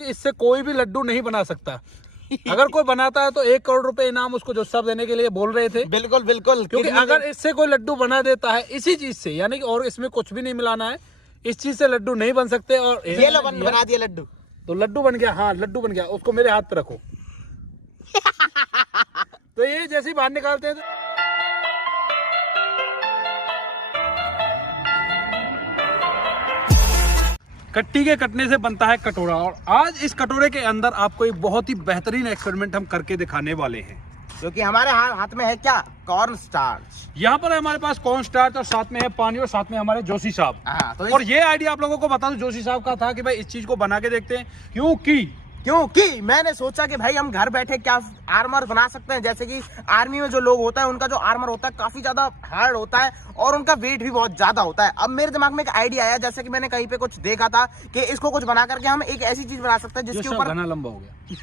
इससे कोई भी लड्डू नहीं बना सकता। अगर कोई बनाता है तो 1 करोड़ रुपए इनाम उसको जो सब देने के लिए बोल रहे थे। बिल्कुल बिल्कुल, क्योंकि अगर इससे कोई लड्डू बना देता है इसी चीज से, यानी कि और इसमें कुछ भी नहीं मिलाना है, इस चीज से लड्डू नहीं बन सकते। और ये लो बना दिया लड्डू, तो लड्डू बन गया। हाँ लड्डू बन गया, उसको मेरे हाथ पे रखो। तो ये जैसे ही बाहर निकालते हैं तो कट्टी के कटने से बनता है कटोरा। और आज इस कटोरे के अंदर आपको एक बहुत ही बेहतरीन एक्सपेरिमेंट हम करके दिखाने वाले हैं, जो कि हमारे हाथ में है क्या, कॉर्न स्टार्च। यहाँ पर हमारे पास कॉर्न स्टार्च और साथ में है पानी और साथ में हमारे जोशी साहब। तो और ये आइडिया आप लोगों को बता दूं जोशी साहब का था कि भाई इस चीज को बना के देखते हैं, क्योंकि मैंने सोचा कि भाई हम घर बैठे क्या आर्मर बना सकते हैं। जैसे कि आर्मी में जो लोग होता है उनका जो आर्मर होता है काफी ज्यादा हार्ड होता है और उनका वेट भी बहुत ज्यादा होता है। अब मेरे दिमाग में एक आइडिया आया, जैसे कि मैंने कहीं पे कुछ देखा था कि इसको कुछ बना करके हम एक ऐसी चीज बना सकते हैं जिसके ऊपर घना लंबा हो गया।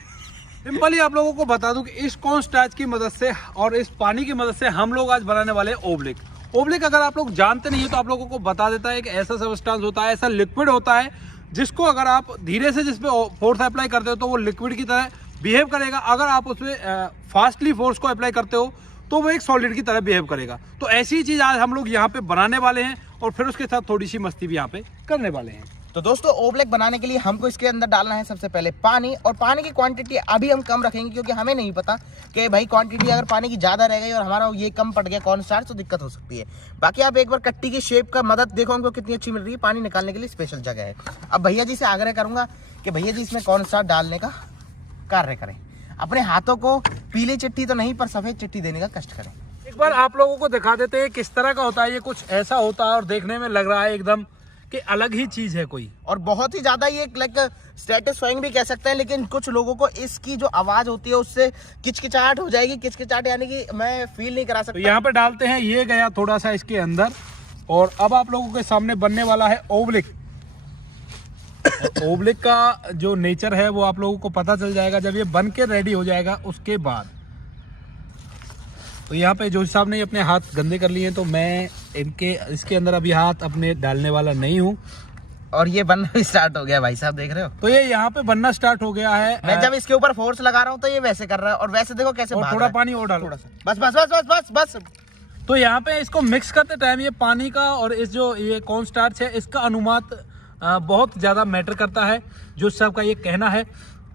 सिंपली आप लोगों को बता दूं कि इस कॉर्न स्टार्च की मदद से और इस पानी की मदद से हम लोग आज बनाने वाले हैं ओब्लिक। ओब्लिक अगर आप लोग जानते नहीं है तो आप लोगों को बता देता है, एक ऐसा सब्सटेंस होता है, ऐसा लिक्विड होता है जिसको अगर आप धीरे से जिस पे फोर्स अप्लाई करते हो तो वो लिक्विड की तरह बिहेव करेगा। अगर आप उसमें फास्टली फोर्स को अप्लाई करते हो तो वो एक सॉलिड की तरह बिहेव करेगा। तो ऐसी चीज आज हम लोग यहाँ पे बनाने वाले हैं और फिर उसके साथ थोड़ी सी मस्ती भी यहाँ पे करने वाले हैं। तो दोस्तों ओब्लेक बनाने के लिए हमको इसके अंदर डालना है सबसे पहले पानी। और पानी की क्वांटिटी अभी हम कम रखेंगे क्योंकि हमें नहीं पता कि भाई क्वांटिटी अगर पानी की ज़्यादा रह गई और हमारा ये कम पड़ गया कॉर्न स्टार्च तो दिक्कत हो सकती है। बाकी आप एक बार कट्टी की शेप का मदद देखो हमको कितनी अच्छी मिल रही है। पानी निकालने के लिए स्पेशल जगह है। अब भैया जी से आग्रह करूंगा कि भैया जी इसमें कॉर्न स्टार्च डालने का कार्य करें, अपने हाथों को पीली चिट्ठी तो नहीं पर सफ़ेद चिट्ठी देने का कष्ट करें। एक बार आप लोगों को दिखा देते हैं किस तरह का होता है। ये कुछ ऐसा होता है और देखने में लग रहा है एकदम कि अलग ही चीज है कोई, और बहुत ही ज्यादा ये लाइक सैटिस्फाइंग भी कह सकते हैं। लेकिन कुछ लोगों को इसकी जो आवाज होती है उससे किचकिचाहट हो जाएगी। किचकिचाहट यानी कि मैं फील नहीं करा सकता। तो यहाँ पे डालते हैं, ये गया थोड़ा सा इसके अंदर और अब आप लोगों के सामने बनने वाला है ओब्लिक। ओब्लिक का जो नेचर है वो आप लोगों को पता चल जाएगा जब ये बन के रेडी हो जाएगा उसके बाद। तो यहाँ पे जोशी साहब ने अपने हाथ गंदे कर लिए हैं तो मैं इसके अंदर अभी हाथ अपने डालने वाला नहीं हूँ। और ये बनना भी स्टार्ट हो गया भाई साहब, देख रहे हो। तो ये यहाँ पे बनना स्टार्ट हो गया है। मैं जब इसके ऊपर फोर्स लगा रहा हूँ तो ये वैसे कर रहा है और वैसे देखो कैसे भाग थोड़ा पानी और डालो, बस बस बस बस बस बस। तो यहाँ पे इसको मिक्स करते टाइम ये पानी का और इस जो ये कॉर्न स्टार्च है इसका अनुपात बहुत ज्यादा मैटर करता है, जो सबका ये कहना है।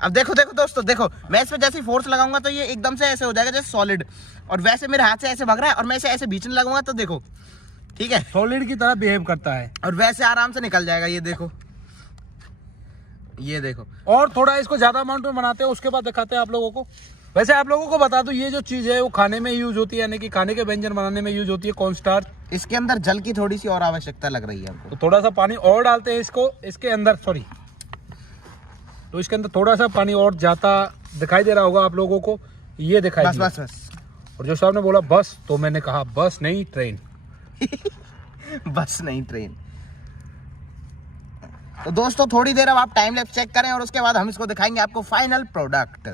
अब देखो देखो दोस्तों, देखो मैं इस पे जैसे फोर्स लगाऊंगा तो ये एकदम से ऐसे हो जाएगा जैसे सॉलिड, और वैसे मेरे हाथ से ऐसे भाग रहा है और मैं इसे ऐसे बीचने लगूंगा तो देखो ठीक है सॉलिड की तरह बिहेव करता है और वैसे आराम से निकल जाएगा। ये देखो ये देखो। और थोड़ा इसको ज्यादा अमाउंट में बनाते हैं उसके बाद दिखाते हैं आप लोगों को। वैसे आप लोगों को बता दूं ये जो चीज है वो खाने में यूज होती है, यानी कि खाने के व्यंजन बनाने में यूज होती है कॉर्न स्टार्च। इसके अंदर जल की थोड़ी सी और आवश्यकता लग रही है हमको, तो थोड़ा सा पानी और डालते हैं इसको इसके अंदर, सॉरी तो इसके अंदर थोड़ा सा पानी और जाता दिखाई दे रहा होगा आप लोगों को, ये दिखाई बस बस बस। और जो साहब ने बोला बस, तो मैंने कहा बस नहीं ट्रेन। बस नहीं ट्रेन। तो दोस्तों थोड़ी देर अब आप टाइम लैप्स चेक करें और उसके बाद हम इसको दिखाएंगे आपको फाइनल प्रोडक्ट।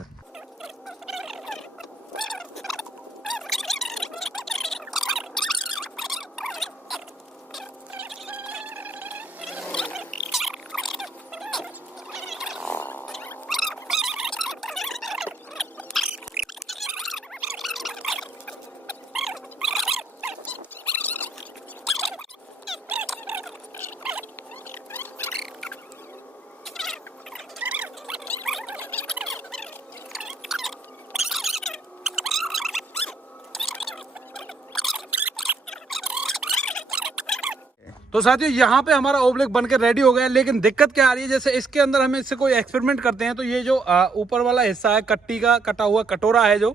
तो साथियों यहाँ पे हमारा ओब्लिक बनकर रेडी हो गया, लेकिन दिक्कत क्या आ रही है, जैसे इसके अंदर हम इससे कोई एक्सपेरिमेंट करते हैं तो ये जो ऊपर वाला हिस्सा है कट्टी का कटा हुआ कटोरा है जो,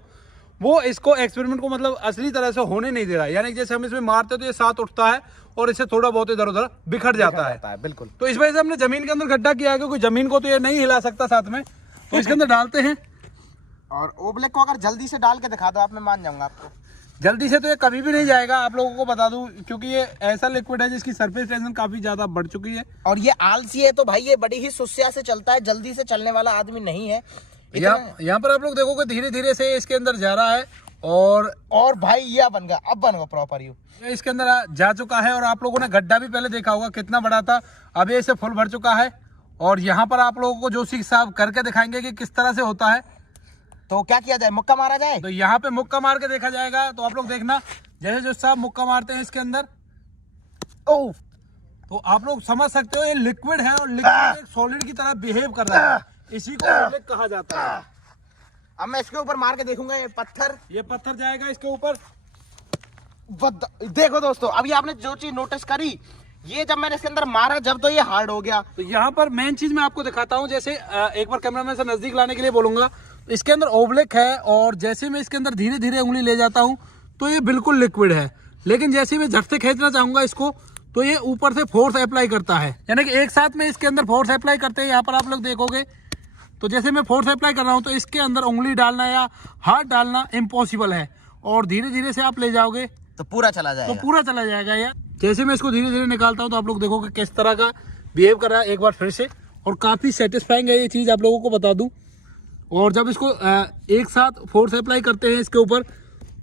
वो इसको एक्सपेरिमेंट को मतलब असली तरह से होने नहीं दे रहा है। यानी जैसे हम इसमें मारते हैं तो ये साथ उठता है और इससे थोड़ा बहुत इधर उधर बिखर जाता है। बिल्कुल। तो इस वजह से हमने जमीन के अंदर गड्ढा किया है क्योंकि जमीन को तो ये नहीं हिला सकता साथ में, तो इसके अंदर डालते हैं। और ओब्लिक को अगर जल्दी से डाल के दिखा दो आप, मैं मान जाऊंगा आपको। जल्दी से तो ये कभी भी नहीं जाएगा, आप लोगों को बता दूं, क्योंकि ये ऐसा लिक्विड है जिसकी सरफेस टेंशन काफी ज्यादा बढ़ चुकी है और ये आलसी है। तो भाई ये बड़ी ही सुस्या से चलता है, जल्दी से चलने वाला आदमी नहीं है। यहाँ पर आप लोग देखोगे धीरे धीरे से इसके अंदर जा रहा है और भाई ये बन गया, अब बन गया प्रॉपर। यू इसके अंदर जा चुका है और आप लोगों ने गड्ढा भी पहले देखा होगा कितना बड़ा था, अब ये इसे फुल भर चुका है और यहाँ पर आप लोगों को जोशी साहब करके दिखाएंगे कि किस तरह से होता है। तो क्या किया जाए, मुक्का मारा जाए? तो यहाँ पे मुक्का मार के देखा जाएगा। तो आप लोग देखना, जैसे जोशी साहब मुक्का मारते हैं इसके अंदर, ओह, तो आप लोग समझ सकते हो ये लिक्विड है और लिक्विड एक सॉलिड की तरह बिहेव कर रहा है, इसी को ओब्लिक कहा जाता है। अब मैं इसके ऊपर मार के देखूंगा। ये पत्थर जाएगा इसके ऊपर। देखो दोस्तों, अभी आपने जो चीज नोटिस करी, ये जब मैंने इसके अंदर मारा जब, तो ये हार्ड हो गया। तो यहाँ पर मेन चीज मैं आपको दिखाता हूँ। जैसे एक बार कैमरामैन से नजदीक लाने के लिए बोलूंगा। इसके अंदर ओब्लिक है और जैसे मैं इसके अंदर धीरे धीरे उंगली ले जाता हूँ तो ये बिल्कुल लिक्विड है, लेकिन जैसे मैं झट से खींचना चाहूंगा इसको तो ये ऊपर से फोर्स अप्लाई करता है, यानी कि एक साथ में इसके अंदर फोर्स अप्लाई करते हैं। यहाँ पर आप लोग देखोगे तो जैसे मैं फोर्स अप्लाई कर रहा हूँ तो इसके अंदर उंगली डालना या हाथ डालना इम्पॉसिबल है, और धीरे धीरे से आप ले जाओगे तो पूरा चला जाएगा। यार जैसे मैं इसको धीरे धीरे निकालता हूँ तो आप लोग देखोगे किस तरह का बिहेव कर रहा है एक बार फिर से, और काफी सेटिस्फाइंग है ये चीज, आप लोगों को बता दूं। और जब इसको एक साथ फोर्स अप्लाई करते हैं इसके ऊपर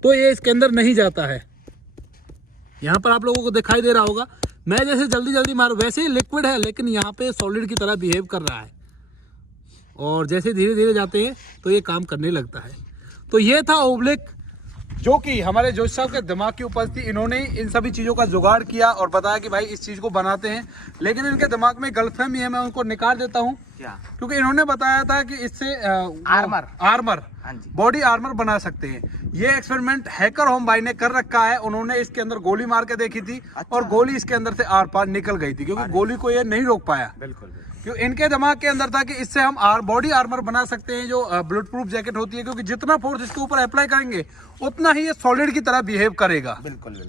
तो ये इसके अंदर नहीं जाता है। यहाँ पर आप लोगों को दिखाई दे रहा होगा, मैं जैसे जल्दी जल्दी मारूं, वैसे ही लिक्विड है लेकिन यहाँ पे सॉलिड की तरह बिहेव कर रहा है, और जैसे धीरे धीरे जाते हैं तो ये काम करने लगता है। तो ये था ओब्लिक, जो कि हमारे जोशी साहब के दिमाग की उपज थी। इन्होंने इन सभी चीज़ों का जुगाड़ किया और बताया कि भाई इस चीज़ को बनाते हैं, लेकिन इनके दिमाग में गलतफहमी है, मैं उनको निकाल देता हूँ। क्योंकि इन्होंने बताया था कि इससे आर्मर बॉडी आर्मर बना सकते हैं। ये एक्सपेरिमेंट हैकर होम भाई ने कर रखा है। उन्होंने इसके अंदर गोली मार के देखी थी। अच्छा। और गोली इसके अंदर से आर पार निकल गई थी, क्योंकि गोली को ये नहीं रोक पाया। बिल्कुल। क्यों इनके दिमाग के अंदर था कि इससे हम बॉडी आर्मर बना सकते हैं, जो बुलेट प्रूफ जैकेट होती है, क्योंकि जितना फोर्स इसके ऊपर अप्लाई करेंगे उतना ही ये सॉलिड की तरह बिहेव करेगा। बिल्कुल।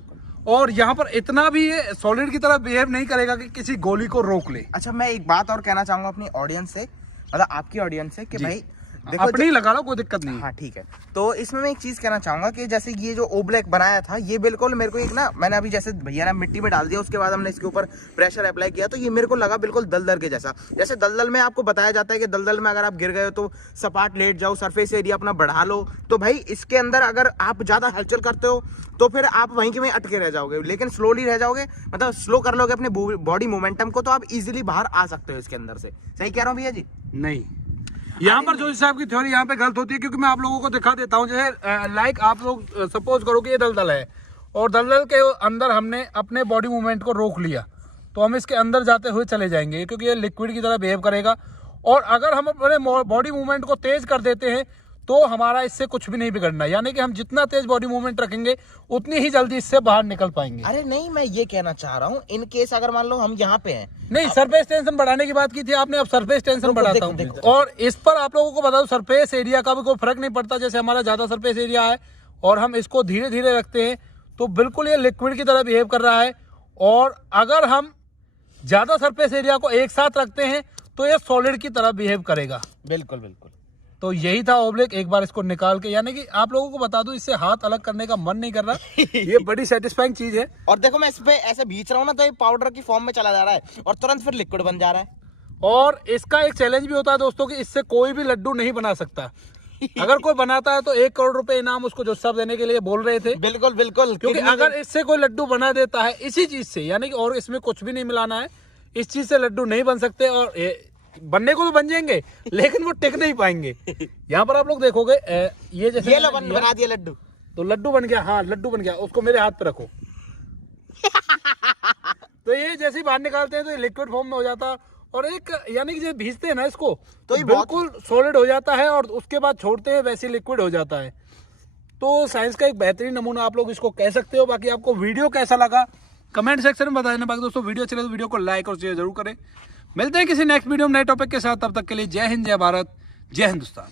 और यहाँ पर इतना भी ये सॉलिड की तरह बिहेव नहीं करेगा कि किसी गोली को रोक ले। अच्छा, मैं एक बात और कहना चाहूंगा अपनी ऑडियंस से, मतलब आपकी ऑडियंस से, कि भाई देखो, अपनी लगा लो, कोई दिक्कत नहीं। हाँ ठीक है। तो इसमें मैं एक चीज कहना चाहूंगा कि जैसे ये जो ओब्लिक बनाया था, ये बिल्कुल मेरे को एक ना, मैंने अभी जैसे भैया ने मिट्टी में डाल दिया, उसके बाद हमने इसके ऊपर प्रेशर अप्लाई किया, तो ये मेरे को लगा बिल्कुल दलदल के जैसा। जैसे दलदल में आपको बताया जाता है कि दलदल में अगर आप गिर गए हो तो सपाट लेट जाओ, सरफेस एरिया अपना बढ़ा लो। तो भाई इसके अंदर अगर आप ज्यादा हलचल करते हो तो फिर आप वहीं के वहीं अटके रह जाओगे, लेकिन स्लोली रह जाओगे, मतलब स्लो कर लोगे अपने बॉडी मोमेंटम को, तो आप इजीली बाहर आ सकते हो इसके अंदर से। सही कह रहा हूँ भैया जी? नहीं, यहाँ पर जोशी साहब की थ्योरी यहाँ पे गलत होती है, क्योंकि मैं आप लोगों को दिखा देता हूँ। जैसे लाइक आप लोग सपोज करो कि ये दलदल है और दलदल के अंदर हमने अपने बॉडी मूवमेंट को रोक लिया, तो हम इसके अंदर जाते हुए चले जाएंगे, क्योंकि ये लिक्विड की तरह बिहेव करेगा। और अगर हम अपने बॉडी मूवमेंट को तेज कर देते हैं तो हमारा इससे कुछ भी नहीं बिगड़ना, यानी कि हम जितना तेज बॉडी मूवमेंट रखेंगे उतनी ही जल्दी इससे बाहर निकल पाएंगे। अरे नहीं, मैं ये कहना चाह रहा हूँ, इन केस अगर मान लो हम यहाँ पे हैं, नहीं, सरफेस टेंशन बढ़ाने की बात की थी आपने, अब सरफेस टेंशन बढ़ाता हूँ। और इस पर आप लोगों को बता दूं, सरफेस एरिया का भी कोई फर्क नहीं पड़ता। जैसे हमारा ज्यादा सरफेस एरिया है और हम इसको धीरे धीरे रखते हैं तो बिल्कुल ये लिक्विड की तरह बिहेव कर रहा है, और अगर हम ज्यादा सरफेस एरिया को एक साथ रखते हैं तो ये सॉलिड की तरह बिहेव करेगा। बिल्कुल। तो यही था ओब्लिक। एक बार इसको निकाल के, यानी कि आप लोगों को बता दूं, इससे हाथ अलग करने का मन नहीं कर रहा। ये बड़ी सेटिस्फाइंग चीज है। और देखो, मैं इस पे ऐसे भींच रहा हूँ ना, तो ये पाउडर की फॉर्म में चला जा रहा है और तुरंत फिर लिक्विड बन जा रहा है। और इसका एक चैलेंज भी होता है दोस्तों कि इससे कोई भी लड्डू नहीं बना सकता। अगर कोई बनाता है तो 1 करोड़ रुपए इनाम उसको जोशी साहब देने के लिए बोल रहे थे। बिल्कुल। क्योंकि अगर इससे कोई लड्डू बना देता है इसी चीज से, यानी कि और इसमें कुछ भी नहीं मिलाना है, इस चीज से लड्डू नहीं बन सकते। और बनने को तो बन जाएंगे लेकिन वो टिक नहीं पाएंगे। यहाँ पर आप लोग देखोगे, ये जैसे ये बना दिया लड्डू, तो लड्डू बन गया। हाँ, लड्डू बन गया। उसको मेरे हाथ पे रखो। तो ये जैसे ही बाहर निकालते हैं तो ये लिक्विड फॉर्म में हो जाता है, और एक यानी कि जब भीजते हैं ना इसको तो ये बिल्कुल सॉलिड हो जाता है, और उसके बाद छोड़ते हैं वैसे लिक्विड हो जाता है। तो साइंस का एक बेहतरीन नमूना आप लोग इसको कह सकते हो। बाकी आपको वीडियो कैसा लगा कमेंट सेक्शन में बता देना। बाकी दोस्तों, वीडियो चले तो वीडियो को लाइक और शेयर जरूर करें। मिलते हैं किसी नेक्स्ट वीडियो में नए टॉपिक के साथ। तब तक के लिए जय हिंद, जय भारत, जय हिंदुस्तान।